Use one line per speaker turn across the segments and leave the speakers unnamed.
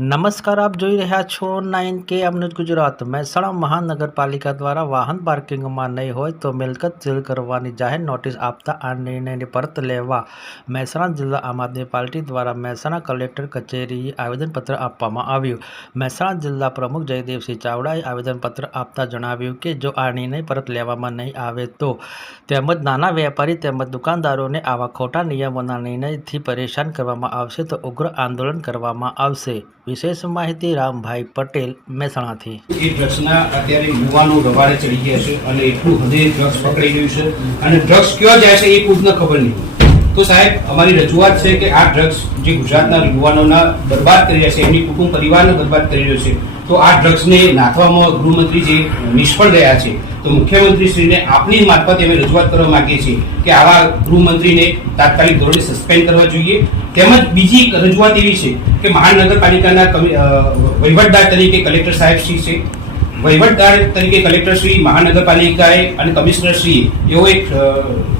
નમસ્કાર, આપ જોઈ રહ્યા છો નાઇન કે અમૃત ગુજરાત. મહેસાણા મહાનગરપાલિકા દ્વારા વાહન પાર્કિંગમાં નહીં હોય તો મિલકત સીલ કરવાની જાહેર નોટિસ આપતા આ નિર્ણયને પરત લેવા મહેસાણા જિલ્લા આમ આદમી પાર્ટી દ્વારા મહેસાણા કલેક્ટર કચેરીએ આવેદનપત્ર આપવામાં આવ્યું. મહેસાણા જિલ્લા પ્રમુખ જયદેવસિંહ ચાવડાએ આવેદનપત્ર આપતા જણાવ્યું કે જો આ નિર્ણય પરત લેવામાં નહીં આવે તો તેમજ નાના વેપારી તેમજ દુકાનદારોને આવા ખોટા નિયમોના નિર્ણયથી પરેશાન કરવામાં આવશે તો ઉગ્ર આંદોલન કરવામાં આવશે. વિશેષ માહિતી રામભાઈ પટેલ, મહેસાણાથી.
એ ડ્રગ્સના અત્યારે યુવાનો રવાડે ચડી ગયા છે અને એટલું હદે ડ્રગ્સ પકડી રહ્યું છે. અને ડ્રગ્સ ક્યાં જાય છે એ ખુદને ખબર નહીં. તો સાહેબ, અમારી રજૂઆત છે કે આ ડ્રગ્સ જે ગુજરાતના યુવાનોના બરબાદ કરી રહ્યા છે, એમની કુટુંબ પરિવારને બરબાદ કરી રહ્યો છે. તો આ ડ્રગ્સને નાથવામાં ગૃહમંત્રી જે નિષ્ફળ રહ્યા છે, તો મુખ્યમંત્રીશ્રીને આપની મારફતે અમે રજૂઆત કરવા માંગીએ છીએ કે આવા ગૃહમંત્રીને તાત્કાલિક ધોરણે સસ્પેન્ડ કરવા જોઈએ. તેમજ બીજી રજૂઆત એવી છે કે મહાનગરપાલિકાના વહીવટદાર તરીકે કલેક્ટર સાહેબ શ્રી છે. વહીવટદાર તરીકે કલેક્ટર શ્રી, મહાનગરપાલિકાએ અને કમિશનર શ્રી એવો એક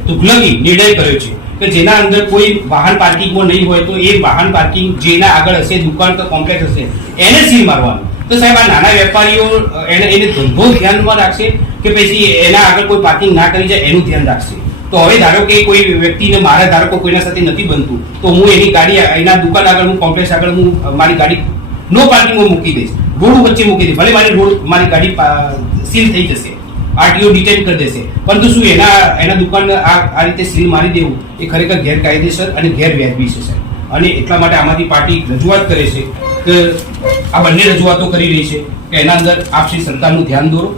તુગલકી નિર્ણય કર્યો છે કે જેના અંદર કોઈ વાહન પાર્કિંગમાં નહીં હોય તો એ વાહન પાર્કિંગ જેના આગળ હશે, દુકાન કે કોમ્પ્લેક્સ હશે, એને સીલ મારવાનું. તો સાહેબ, આ નાના વેપારીઓ એને એને ધંધો ધ્યાનમાં રાખશે કે પછી એના આગળ કોઈ પાર્કિંગ ના કરી જાય એનું ધ્યાન રાખશે? તો હવે ધારો કે કોઈ વ્યક્તિને મારા ધારો કોઈના સાથે નથી બનતું, તો હું એની ગાડી, એના દુકાન આગળ હું, કોમ્પ્લેક્સ આગળ હું મારી ગાડી નો પાર્કિંગમાં મૂકી દઈશ. રોડ વચ્ચે મૂકી દઈશ. ભલે મારી રોડ મારી ગાડી સીલ થઈ જશે. આરટીઓ ડિટેન કરી દેશે. પરંતુ શું એના એના દુકાન આ આ રીતે સીલ મારી દેવું, એ ખરેખર ગેરકાયદેસર અને ગેરવ્યાજબી છે, સાહેબ. અને એટલા માટે આમાંથી પાર્ટી રજૂઆત કરે છે કે આ બંને રજૂઆતો કરી રહી છે કે એના અંદર આપશી સરકારનું ધ્યાન દોરો.